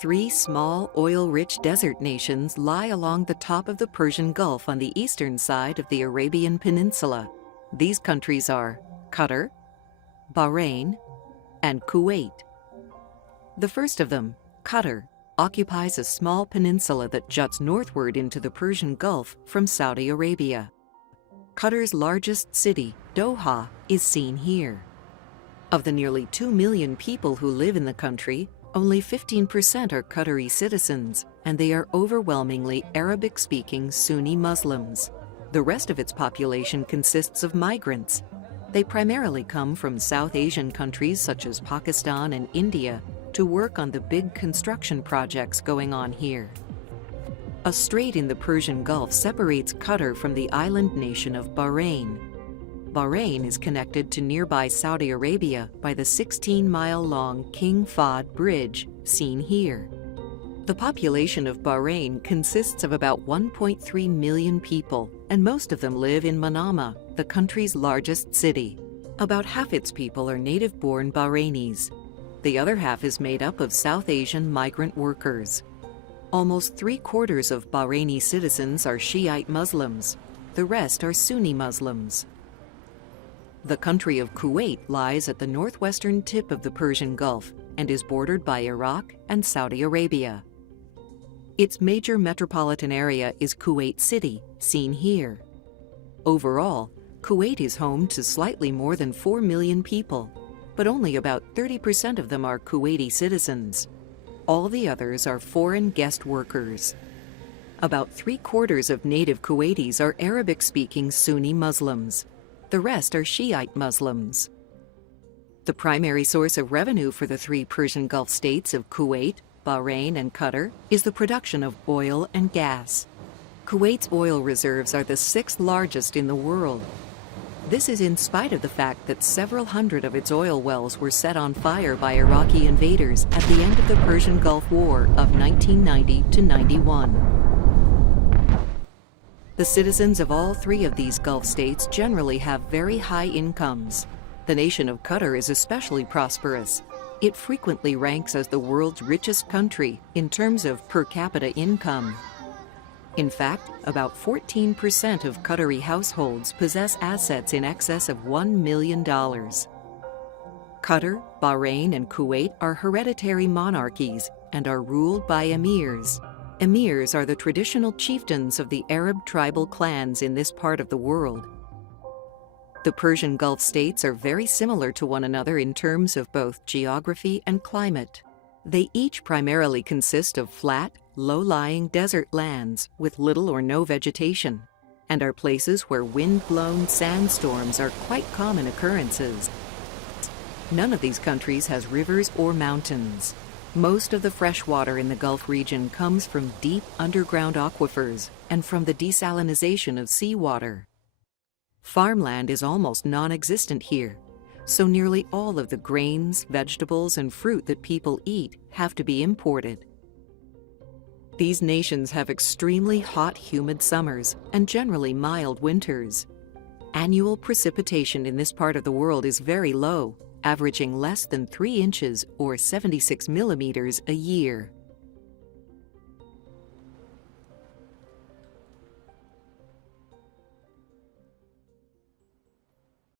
Three small, oil-rich desert nations lie along the top of the Persian Gulf on the eastern side of the Arabian Peninsula. These countries are Qatar, Bahrain, and Kuwait. The first of them, Qatar, occupies a small peninsula that juts northward into the Persian Gulf from Saudi Arabia. Qatar's largest city, Doha, is seen here. Of the nearly 2 million people who live in the country, only 15% are Qatari citizens, and they are overwhelmingly Arabic-speaking Sunni Muslims. The rest of its population consists of migrants. They primarily come from South Asian countries such as Pakistan and India to work on the big construction projects going on here. A strait in the Persian Gulf separates Qatar from the island nation of Bahrain. Bahrain is connected to nearby Saudi Arabia by the 16-mile-long King Fahd Bridge, seen here. The population of Bahrain consists of about 1.3 million people, and most of them live in Manama, the country's largest city. About half its people are native-born Bahrainis. The other half is made up of South Asian migrant workers. Almost 3/4 of Bahraini citizens are Shiite Muslims. The rest are Sunni Muslims. The country of Kuwait lies at the northwestern tip of the Persian Gulf and is bordered by Iraq and Saudi Arabia. Its major metropolitan area is Kuwait City, seen here. Overall, Kuwait is home to slightly more than 4 million people, but only about 30% of them are Kuwaiti citizens. All the others are foreign guest workers. About 3/4 of native Kuwaitis are Arabic-speaking Sunni Muslims. The rest are Shiite Muslims. The primary source of revenue for the three Persian Gulf states of Kuwait, Bahrain, and Qatar is the production of oil and gas. Kuwait's oil reserves are the 6th largest in the world. This is in spite of the fact that several hundred of its oil wells were set on fire by Iraqi invaders at the end of the Persian Gulf War of 1990 to 91. The citizens of all three of these Gulf states generally have very high incomes. The nation of Qatar is especially prosperous. It frequently ranks as the world's richest country in terms of per capita income. In fact, about 14% of Qatari households possess assets in excess of $1 million. Qatar, Bahrain, and Kuwait are hereditary monarchies and are ruled by emirs. Emirs are the traditional chieftains of the Arab tribal clans in this part of the world. The Persian Gulf states are very similar to one another in terms of both geography and climate. They each primarily consist of flat, low-lying desert lands with little or no vegetation, and are places where wind-blown sandstorms are quite common occurrences. None of these countries has rivers or mountains. Most of the fresh water in the Gulf region comes from deep underground aquifers and from the desalinization of seawater. Farmland is almost non-existent here, so nearly all of the grains, vegetables, and fruit that people eat have to be imported. These nations have extremely hot, humid summers and generally mild winters. Annual precipitation in this part of the world is very low, averaging less than 3 inches or 76 millimeters a year.